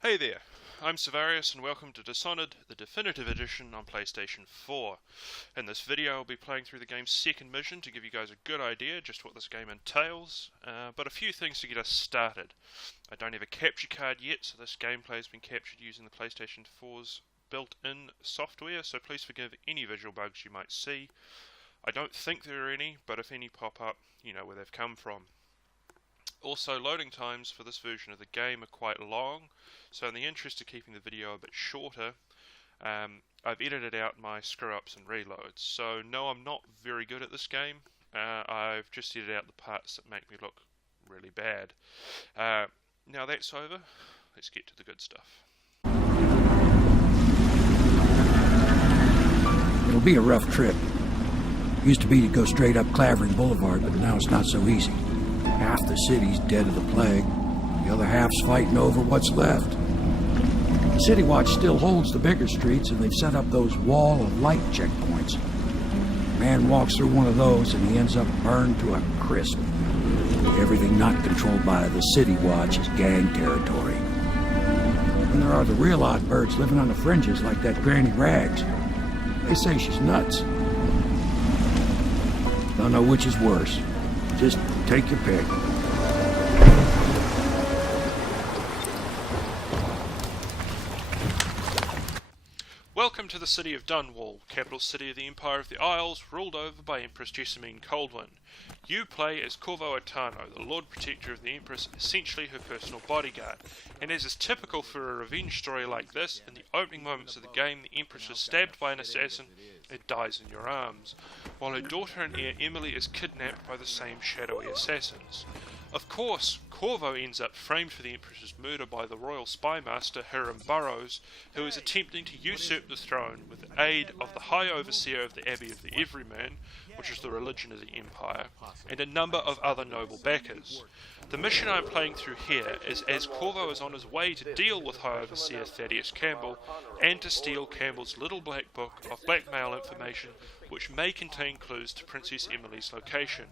Hey there, I'm Savarius and welcome to Dishonored, the definitive edition on PlayStation 4. In this video I'll be playing through the game's second mission to give you guys a good idea just what this game entails, but a few things to get us started. I don't have a capture card yet, so this gameplay has been captured using the PlayStation 4's built-in software, so please forgive any visual bugs you might see. I don't think there are any, but if any pop up, you know where they've come from. Also, loading times for this version of the game are quite long, so in the interest of keeping the video a bit shorter, I've edited out my screw-ups and reloads. So no, I'm not very good at this game. I've just edited out the parts that make me look really bad. Now that's over, let's get to the good stuff. It'll be a rough trip. Used to be to go straight up Clavering Boulevard, but now it's not so easy. Half the city's dead of the plague. The other half's fighting over what's left. The City Watch still holds the bigger streets, and they've set up those wall of light checkpoints. A man walks through one of those, and he ends up burned to a crisp. Everything not controlled by the City Watch is gang territory. And there are the real odd birds living on the fringes, like that Granny Rags. They say she's nuts. Don't know which is worse. Just take your pick. Welcome to the city of Dunwall, capital city of the Empire of the Isles, ruled over by Empress Jessamine Coldwin. You play as Corvo Atano, the Lord Protector of the Empress, essentially her personal bodyguard. And as is typical for a revenge story like this, in the opening moments of the game, the Empress is stabbed by an assassin and dies in your arms, while her daughter and heir Emily is kidnapped by the same shadowy assassins. Of course, Corvo ends up framed for the Empress's murder by the royal spymaster Hiram Burrows, who is attempting to usurp the throne with the aid of the High Overseer of the Abbey of the Everyman, which is the religion of the Empire, and a number of other noble backers. The mission I'm playing through here is as Corvo is on his way to deal with High Overseer Thaddeus Campbell and to steal Campbell's little black book of blackmail information which may contain clues to Princess Emily's location.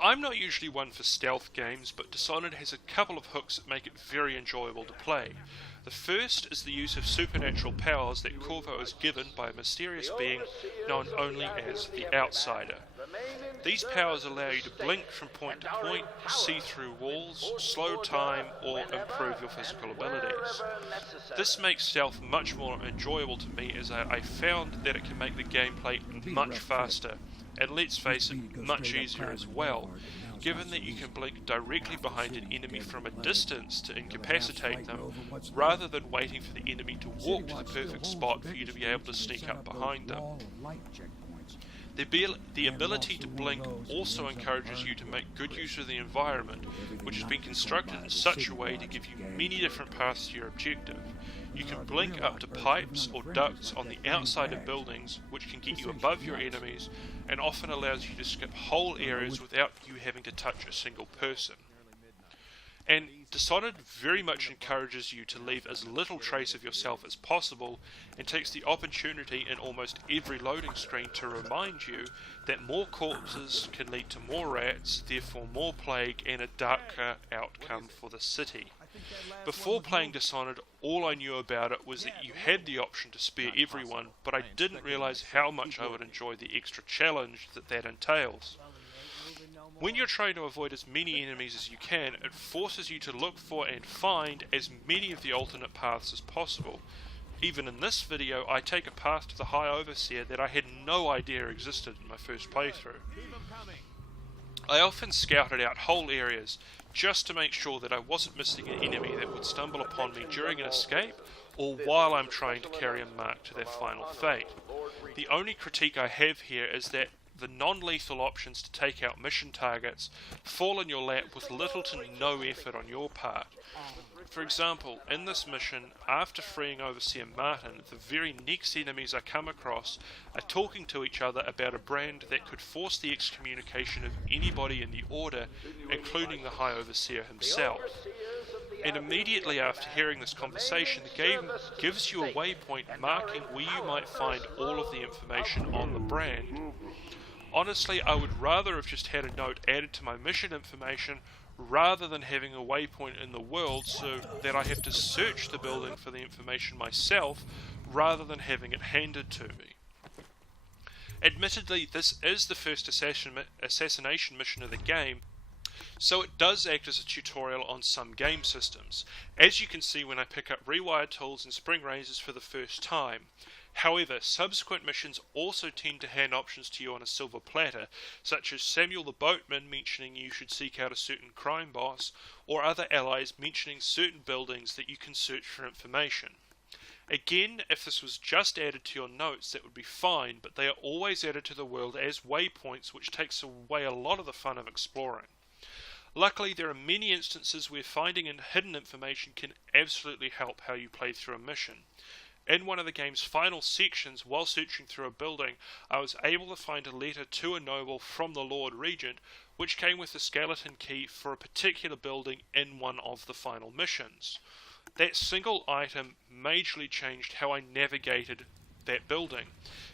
I'm not usually one for stealth games, but Dishonored has a couple of hooks that make it very enjoyable to play. The first is the use of supernatural powers that Corvo is given by a mysterious being known only as the Outsider. These powers allow you to blink from point to point, see through walls, slow time, or improve your physical abilities. This makes stealth much more enjoyable to me, as I found that it can make the gameplay much faster, and let's face it, much easier as well, given that you can blink directly behind an enemy from a distance to incapacitate them, rather than waiting for the enemy to walk to the perfect spot for you to be able to sneak up behind them. The ability to blink also encourages you to make good use of the environment, which has been constructed in such a way to give you many different paths to your objective. You can blink up to pipes or ducts on the outside of buildings, which can get you above your enemies, and often allows you to skip whole areas without you having to touch a single person. And Dishonored very much encourages you to leave as little trace of yourself as possible, and takes the opportunity in almost every loading screen to remind you that more corpses can lead to more rats, therefore more plague and a darker outcome for the city. Before playing Dishonored, all I knew about it was that you had the option to spare everyone, but I didn't realise how much I would enjoy the extra challenge that entails. When you're trying to avoid as many enemies as you can, it forces you to look for and find as many of the alternate paths as possible. Even in this video, I take a path to the High Overseer that I had no idea existed in my first playthrough. I often scouted out whole areas just to make sure that I wasn't missing an enemy that would stumble upon me during an escape or while I'm trying to carry a mark to their final fate. The only critique I have here is that the non-lethal options to take out mission targets fall in your lap with little to no effort on your part. For example, in this mission, after freeing Overseer Martin, the very next enemies I come across are talking to each other about a brand that could force the excommunication of anybody in the Order, including the High Overseer himself. And immediately after hearing this conversation, the game gives you a waypoint marking where you might find all of the information on the brand. Honestly, I would rather have just had a note added to my mission information rather than having a waypoint in the world so that I have to search the building for the information myself rather than having it handed to me. Admittedly, this is the first assassination mission of the game, so it does act as a tutorial on some game systems, as you can see when I pick up rewire tools and spring razors for the first time. However, subsequent missions also tend to hand options to you on a silver platter, such as Samuel the Boatman mentioning you should seek out a certain crime boss, or other allies mentioning certain buildings that you can search for information. Again, if this was just added to your notes, that would be fine, but they are always added to the world as waypoints, which takes away a lot of the fun of exploring. Luckily, there are many instances where finding hidden information can absolutely help how you play through a mission. In one of the game's final sections, while searching through a building, I was able to find a letter to a noble from the Lord Regent, which came with the skeleton key for a particular building in one of the final missions. That single item majorly changed how I navigated that building,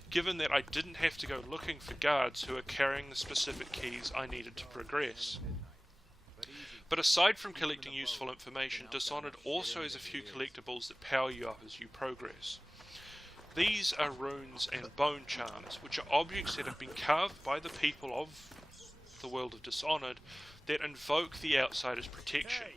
given that I didn't have to go looking for guards who are carrying the specific keys I needed to progress. But aside from collecting useful information, Dishonored also has a few collectibles that power you up as you progress. These are runes and bone charms, which are objects that have been carved by the people of the world of Dishonored that invoke the Outsider's protection.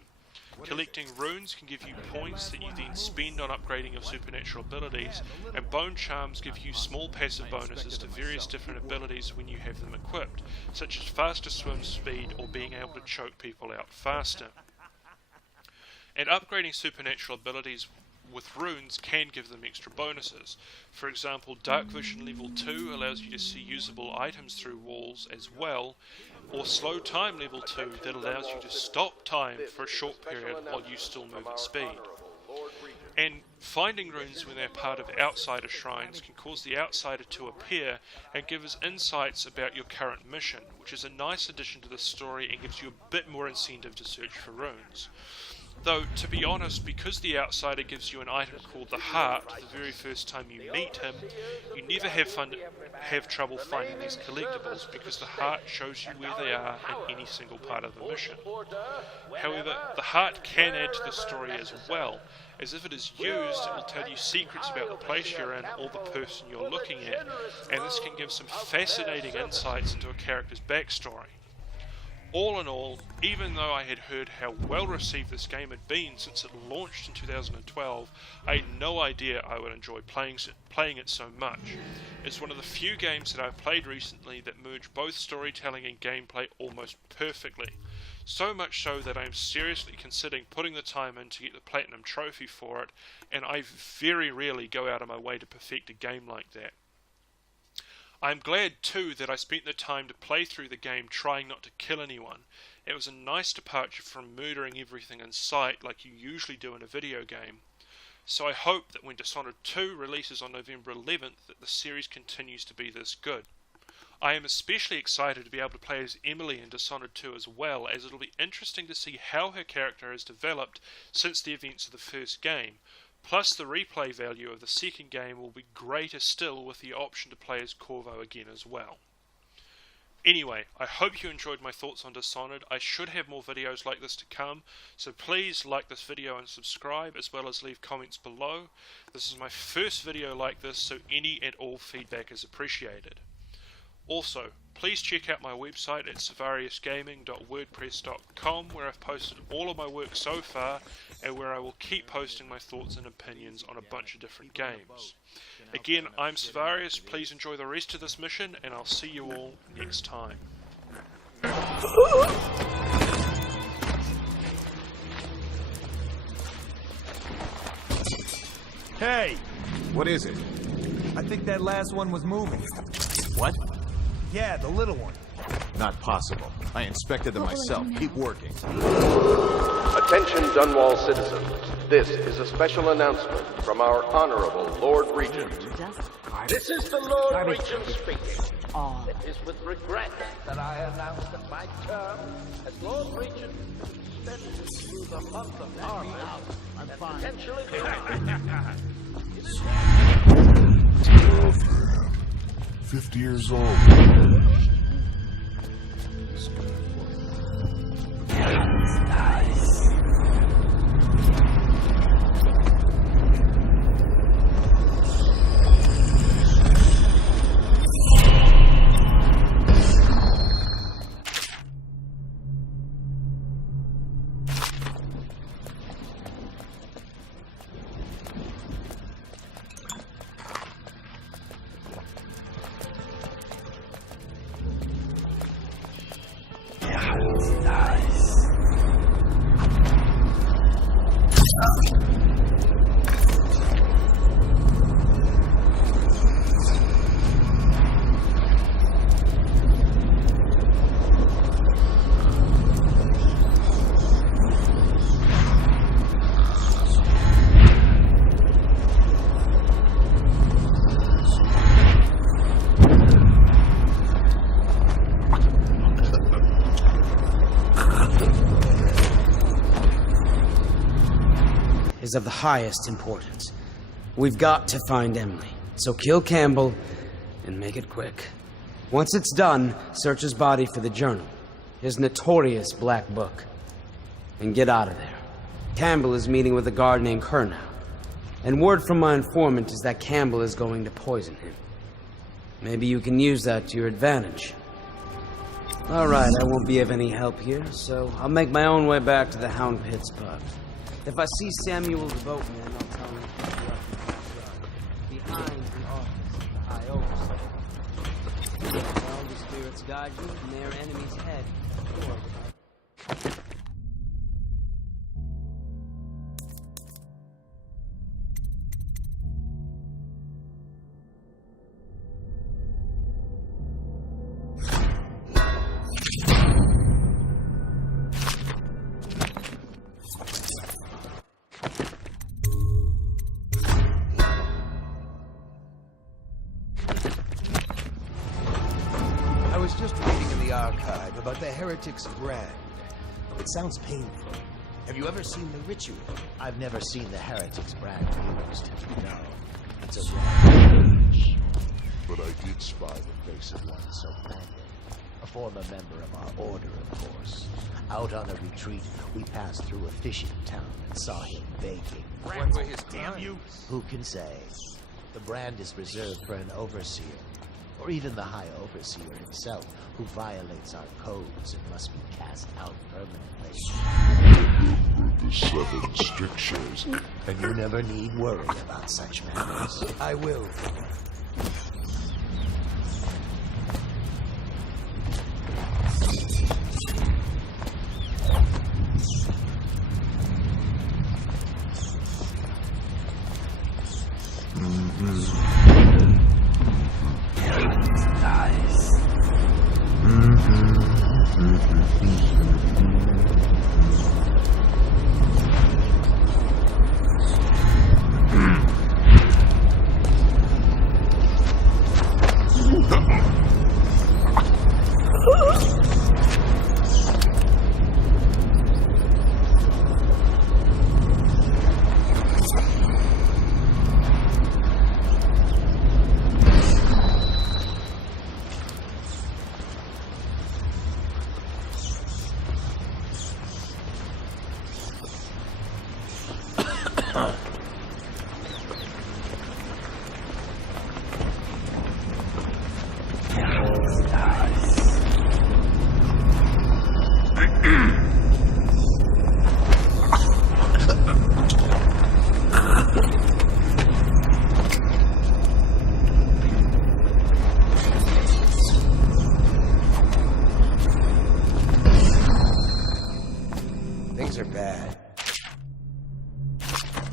Collecting runes can give you points that you then spend on upgrading your supernatural abilities, and bone charms give you small passive bonuses to various different abilities when you have them equipped, such as faster swim speed or being able to choke people out faster. And upgrading supernatural abilities with runes can give them extra bonuses. For example, Dark Vision level 2 allows you to see usable items through walls as well, or Slow Time level 2 that allows you to stop time for a short period while you still move at speed. And finding runes when they're part of Outsider shrines can cause the Outsider to appear and give us insights about your current mission, which is a nice addition to the story and gives you a bit more incentive to search for runes. Though, to be honest, because the Outsider gives you an item called the Heart the very first time you meet him, you never have trouble finding these collectibles because the Heart shows you where they are in any single part of the mission. However, the Heart can add to the story as well, as if it is used, it will tell you secrets about the place you're in or the person you're looking at, and this can give some fascinating insights into a character's backstory. All in all, even though I had heard how well received this game had been since it launched in 2012, I had no idea I would enjoy playing it so much. It's one of the few games that I've played recently that merge both storytelling and gameplay almost perfectly. So much so that I am seriously considering putting the time in to get the Platinum Trophy for it, and I very rarely go out of my way to perfect a game like that. I'm glad too that I spent the time to play through the game trying not to kill anyone. It was a nice departure from murdering everything in sight like you usually do in a video game. So I hope that when Dishonored 2 releases on November 11th that the series continues to be this good. I am especially excited to be able to play as Emily in Dishonored 2 as well, as it'll be interesting to see how her character has developed since the events of the first game. Plus, the replay value of the second game will be greater still with the option to play as Corvo again as well. Anyway, I hope you enjoyed my thoughts on Dishonored. I should have more videos like this to come, so please like this video and subscribe, as well as leave comments below. This is my first video like this, so any and all feedback is appreciated. Also, please check out my website at savariusgaming.wordpress.com, where I've posted all of my work so far and where I will keep posting my thoughts and opinions on a bunch of different games. Again, I'm Savarius, please enjoy the rest of this mission, and I'll see you all next time. Hey! What is it? I think that last one was moving. What? Yeah, the little one. Not possible. I inspected them myself. Keep working. Attention Dunwall citizens. This is a special announcement from our Honorable Lord Regent. This is the Lord Regent speaking. It is with regret that I announce that my term as Lord Regent extends through the month of August and potentially beyond. 50 years old. Is of the highest importance. We've got to find Emily. So kill Campbell and make it quick. Once it's done, search his body for the journal, his notorious black book, and get out of there. Campbell is meeting with a guard named Kerr now, and word from my informant is that Campbell is going to poison him. Maybe you can use that to your advantage. All right, I won't be of any help here, so I'll make my own way back to the Hound Pits pub. If I see Samuel the boatman, I'll tell him to be behind the office of the High Overseer. While the spirits guide you from their enemy's head toward I was just reading in the archive about the heretic's brand. It sounds painful. Have you ever seen the ritual? I've never seen the heretic's brand used. No. It's a brand. But I did spy the face of one so branded. A former member of our order, of course. Out on a retreat, we passed through a fishing town and saw him baking. What were his damn you? Who can say? The brand is reserved for an overseer, or even the High Overseer himself, who violates our codes and must be cast out permanently. The 7 strictures. And you never need worry about such matters. I will. Things are bad.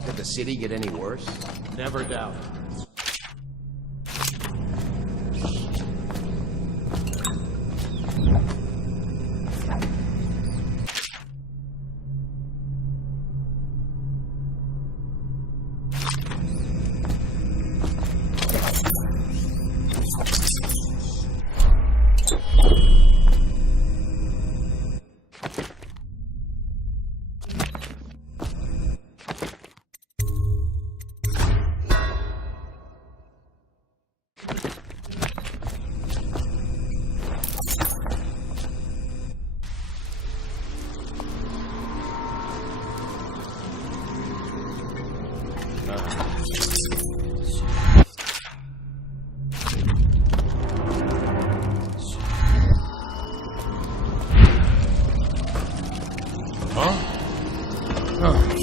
Could the city get any worse? Never doubt.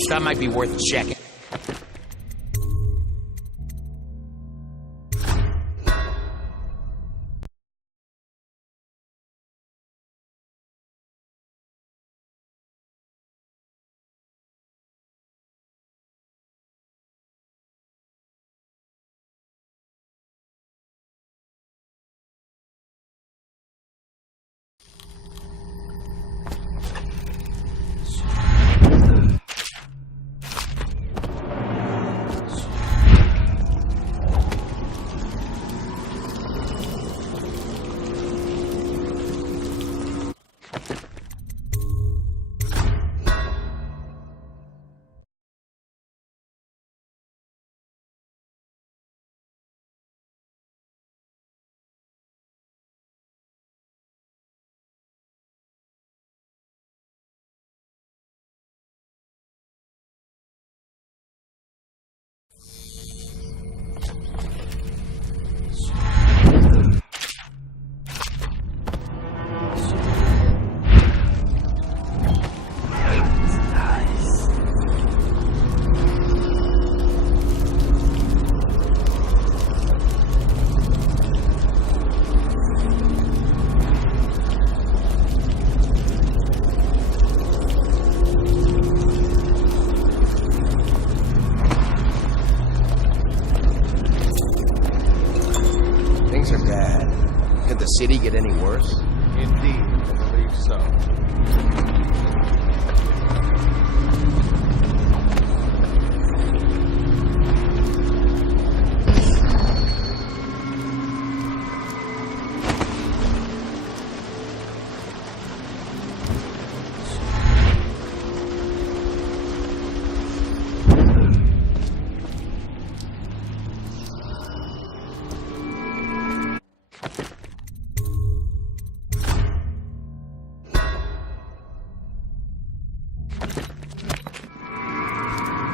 That might be worth checking. Things are bad. Could the city get any worse? Indeed, I believe so.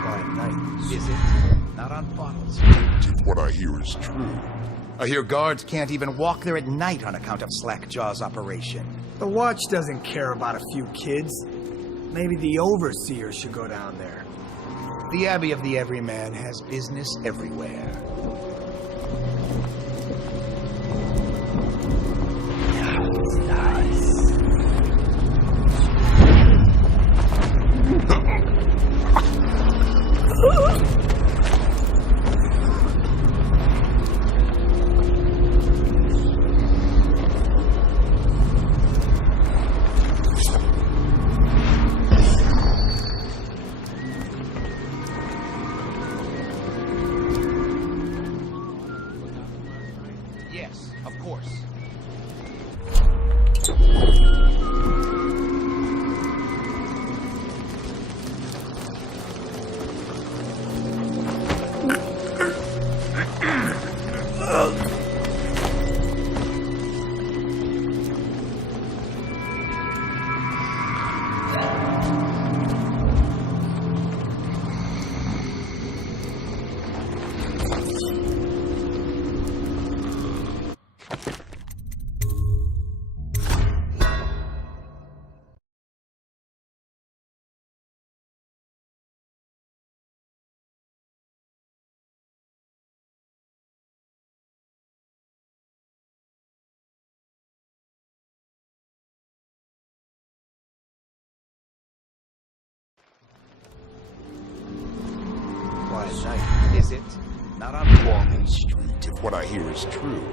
Quiet night, is it? Not on bottles. If what I hear is true. I hear guards can't even walk there at night on account of Slackjaw's operation. The Watch doesn't care about a few kids. Maybe the Overseer should go down there. The Abbey of the Everyman has business everywhere. Yes, of course. Quiet night, is it? Not on Walking street, if what I hear is true.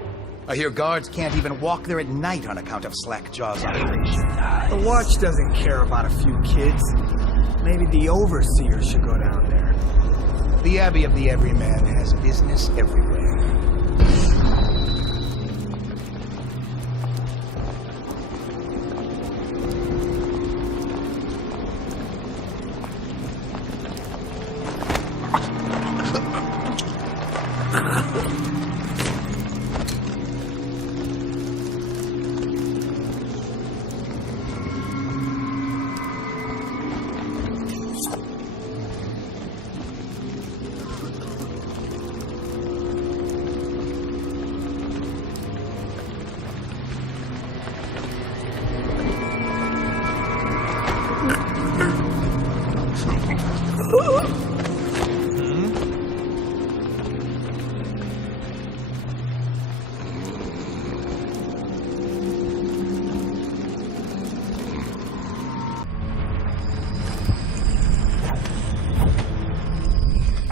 I hear guards can't even walk there at night on account of Slackjaw's operation. The Watch doesn't care about a few kids. Maybe the Overseer should go down there. The Abbey of the Everyman has business everywhere. I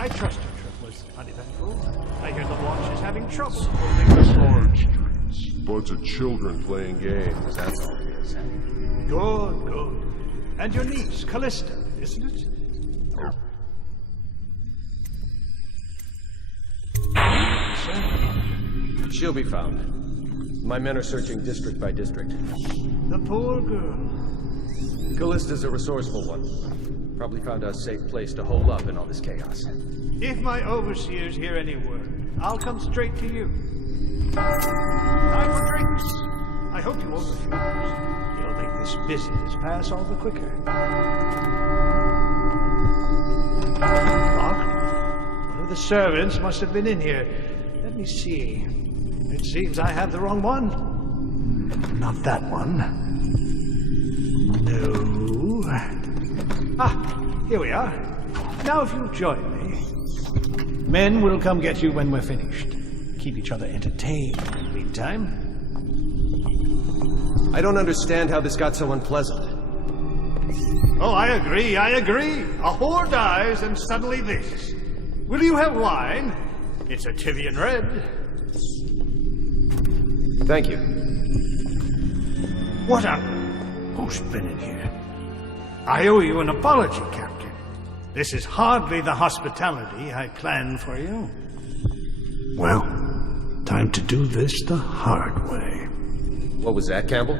trust your trip was uneventful. I hear the launch is having trouble holding the Side streets. Bunch of children playing games, that's all it is. Good, good. And your niece, Callista, isn't it? She'll be found. My men are searching district by district. The poor girl. Callista's a resourceful one. Probably found a safe place to hole up in all this chaos. If my overseers hear any word, I'll come straight to you. Time for drinks. I hope you won't refuse. You'll make this business pass all the quicker. Locked? One of the servants must have been in here. Let me see. It seems I have the wrong one. Not that one. No. Ah, here we are. Now if you'll join me. Men will come get you when we're finished. Keep each other entertained in the meantime. I don't understand how this got so unpleasant. Oh, I agree. A whore dies and suddenly this. Will you have wine? It's a Tivian Red. Thank you. What a... Who's been in here? I owe you an apology, Captain. This is hardly the hospitality I planned for you. Well, time to do this the hard way. What was that, Campbell?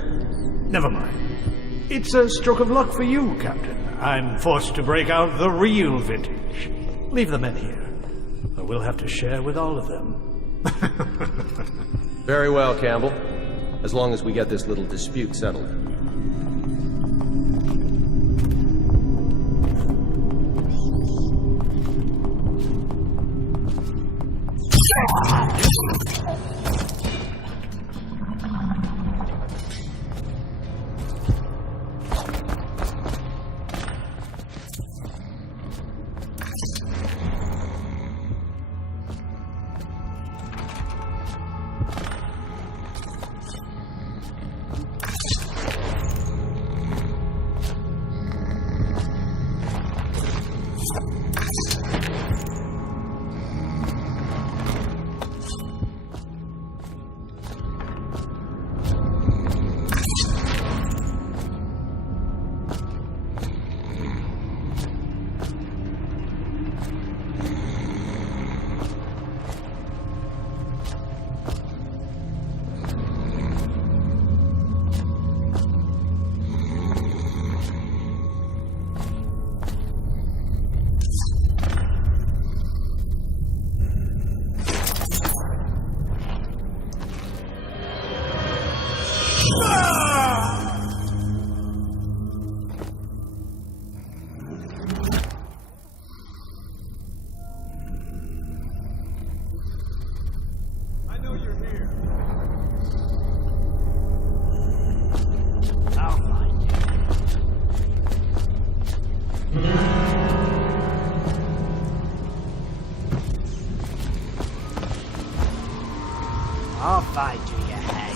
Never mind. It's a stroke of luck for you, Captain. I'm forced to break out the real vintage. Leave the men here, or we'll have to share with all of them. Very well, Campbell. As long as we get this little dispute settled. I'll find you, you hag.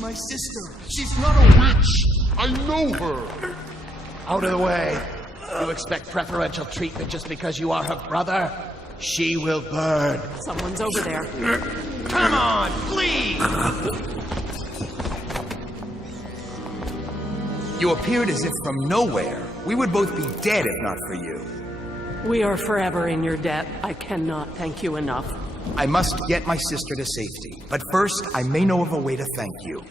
my sister. She's not a witch. I know her. Out of the way. You expect preferential treatment just because you are her brother? She will burn. Someone's over there. Come on, please! You appeared as if from nowhere. We would both be dead if not for you. We are forever in your debt. I cannot thank you enough. I must get my sister to safety. But first, I may know of a way to thank you.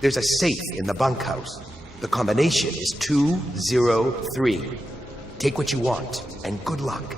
There's a safe in the bunkhouse. The combination is 203. Take what you want, and good luck.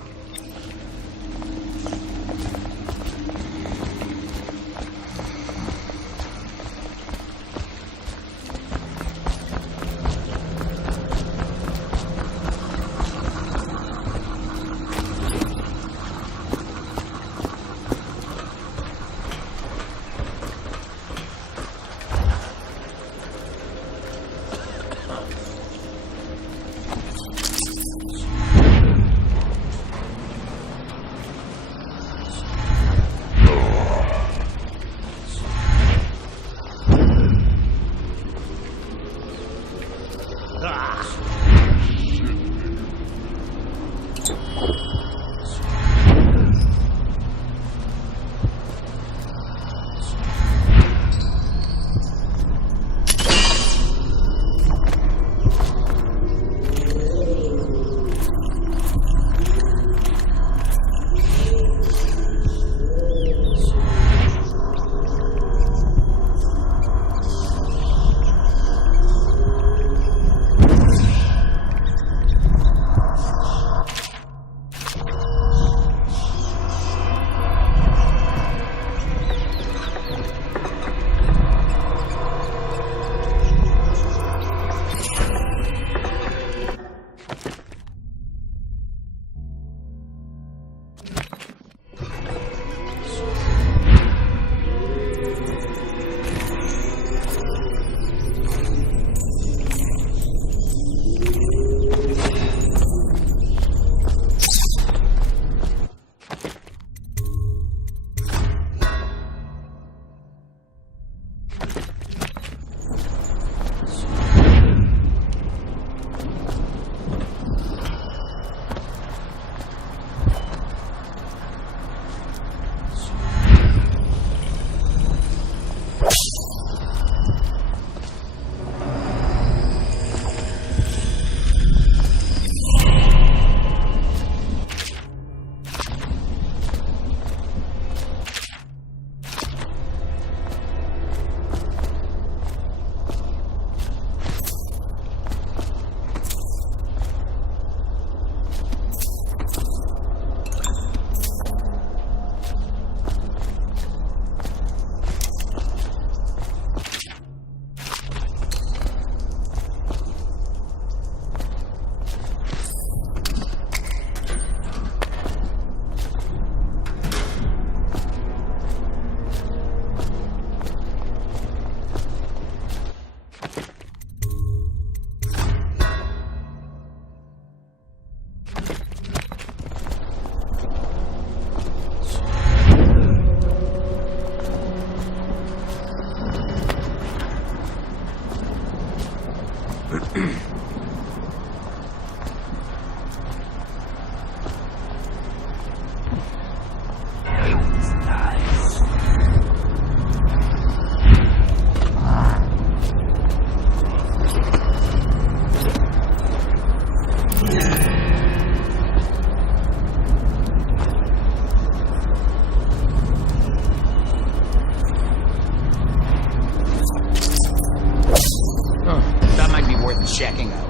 checking out.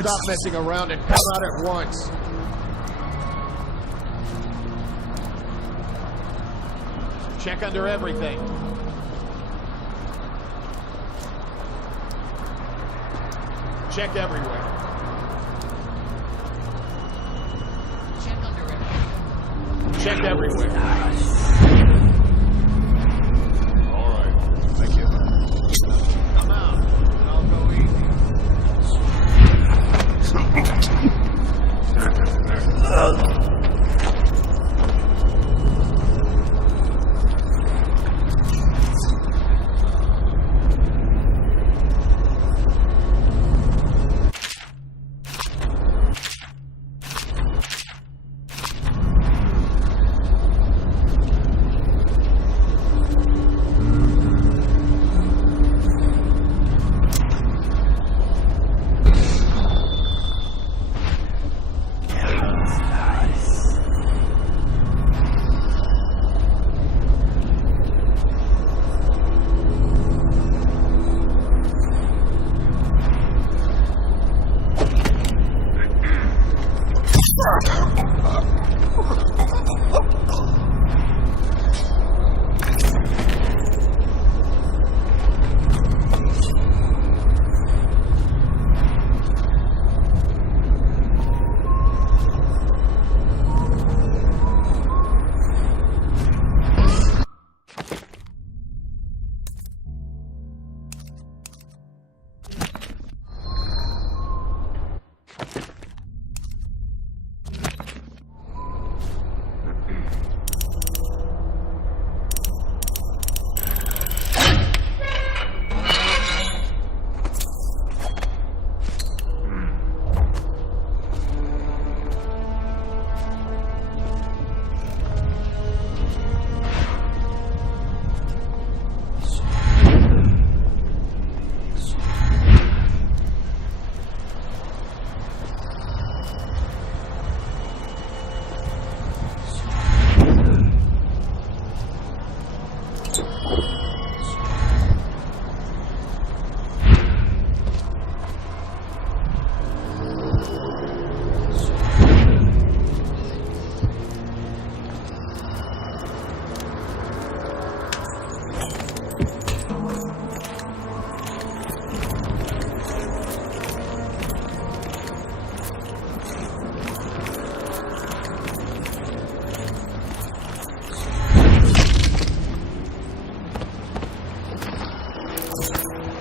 Stop messing around and come out at once. Check under everything. Check everywhere. Check under everything. Check everywhere. All right. Thank you. Come out, and I'll go easy.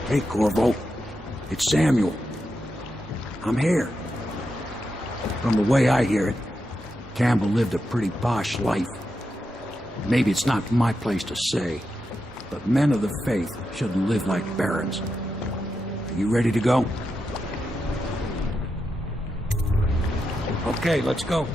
Hey, Corvo. It's Samuel. I'm here. From the way I hear it, Campbell lived a pretty posh life. Maybe it's not my place to say, but men of the faith shouldn't live like barons. Are you ready to go? Okay, let's go.